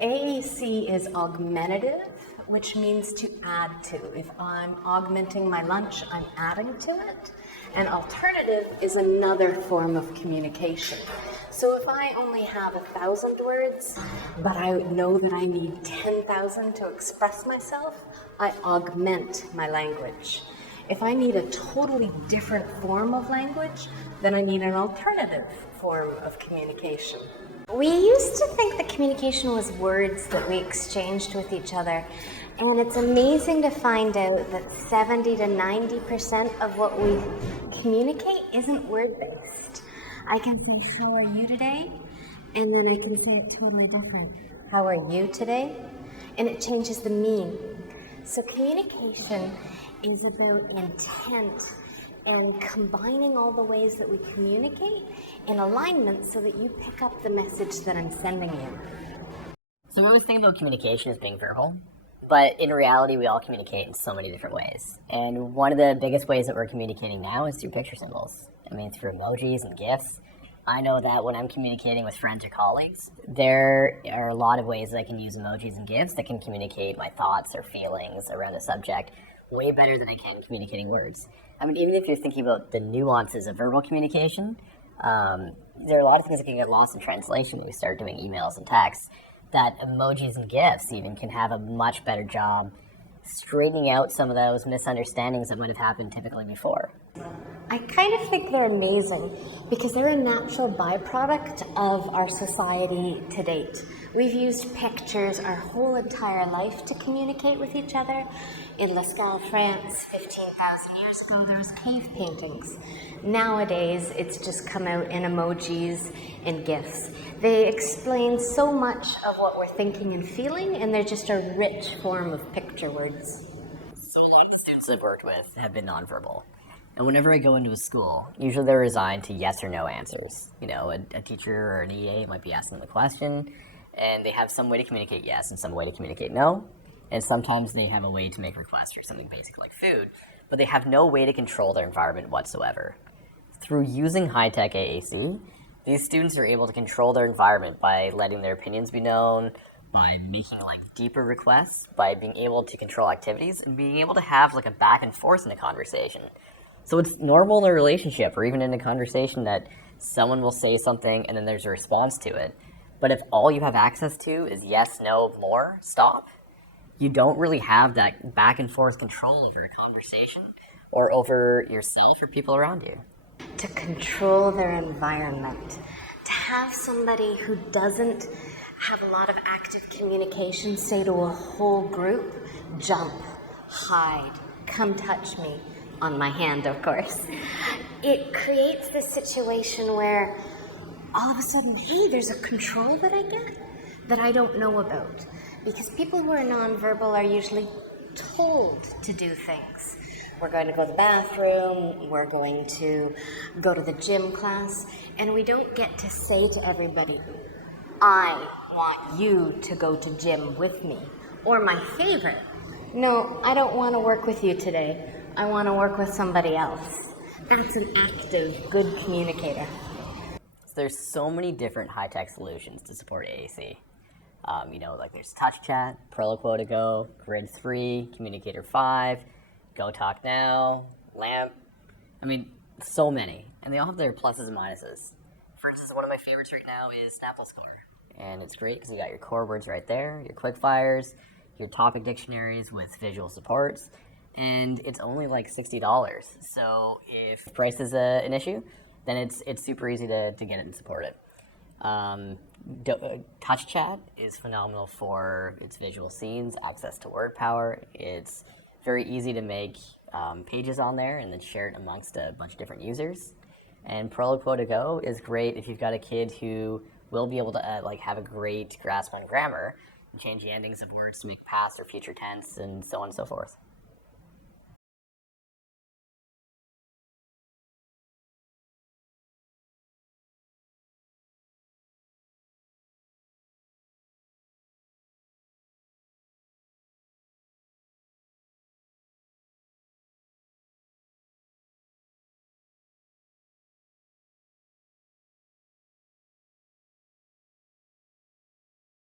AAC is augmentative, which means to add to. If I'm augmenting my lunch, I'm adding to it. And alternative is another form of communication. So if I only have 1,000 words, but I know that I need 10,000 to express myself, I augment my language. If I need a totally different form of language, then I need an alternative form of communication. We used to think that communication was words that we exchanged with each other, and it's amazing to find out that 70 to 90% of what we communicate isn't word-based. I can say, "How are you today?" And then I can say it totally different. "How are you today?" And it changes the mean. So communication is about intent and combining all the ways that we communicate in alignment so that you pick up the message that I'm sending you. So we always think about communication as being verbal, but in reality we all communicate in so many different ways. And one of the biggest ways that we're communicating now is through picture symbols. I mean, through emojis and GIFs. I know that when I'm communicating with friends or colleagues, there are a lot of ways that I can use emojis and GIFs that can communicate my thoughts or feelings around a subject way better than I can communicating words. I mean, even if you're thinking about the nuances of verbal communication, there are a lot of things that can get lost in translation when we start doing emails and texts, that emojis and GIFs even can have a much better job straightening out some of those misunderstandings that would have happened typically before. I kind of think they're amazing because they're a natural byproduct of our society to date. We've used pictures our whole entire life to communicate with each other. In Lascaux, France, 15,000 years ago, there was cave paintings. Nowadays, it's just come out in emojis and GIFs. They explain so much of what we're thinking and feeling, and they're just a rich form of picture words. So a lot of the students I've worked with have been nonverbal. And whenever I go into a school, usually they're resigned to yes or no answers. You know, a teacher or an EA might be asking them a question, and they have some way to communicate yes and some way to communicate no. And sometimes they have a way to make requests for something basic like food, but they have no way to control their environment whatsoever. Through using high-tech AAC, these students are able to control their environment by letting their opinions be known, by making deeper requests, by being able to control activities, and being able to have a back and forth in a conversation. So it's normal in a relationship or even in a conversation that someone will say something and then there's a response to it. But if all you have access to is yes, no, more, stop, you don't really have that back and forth control over a conversation or over yourself or people around you. To control their environment, to have somebody who doesn't have a lot of active communication say to a whole group, "Jump, hide, come touch me," on my hand, of course. It creates this situation where all of a sudden, hey, there's a control that I get that I don't know about. Because people who are nonverbal are usually told to do things. We're going to go to the bathroom, we're going to go to the gym class, and we don't get to say to everybody, "I want you to go to gym with me." Or my favorite, "No, I don't want to work with you today. I want to work with somebody else." That's an active, good communicator. So there's so many different high-tech solutions to support AAC. There's Touch Chat, Proloquo to Go, Grid 3, Communicator 5, Go Talk Now, LAMP. I mean, so many. And they all have their pluses and minuses. For instance, one of my favorites right now is Snapple Score. And it's great because you got your core words right there, your quick fires, your topic dictionaries with visual supports, and it's only $60. So if price is an issue, then it's super easy to get it and support it. Touch Chat is phenomenal for its visual scenes, access to word power. It's very easy to make pages on there and then share it amongst a bunch of different users. And Proloquo to Go is great if you've got a kid who will be able to have a great grasp on grammar and change the endings of words to make past or future tense and so on and so forth.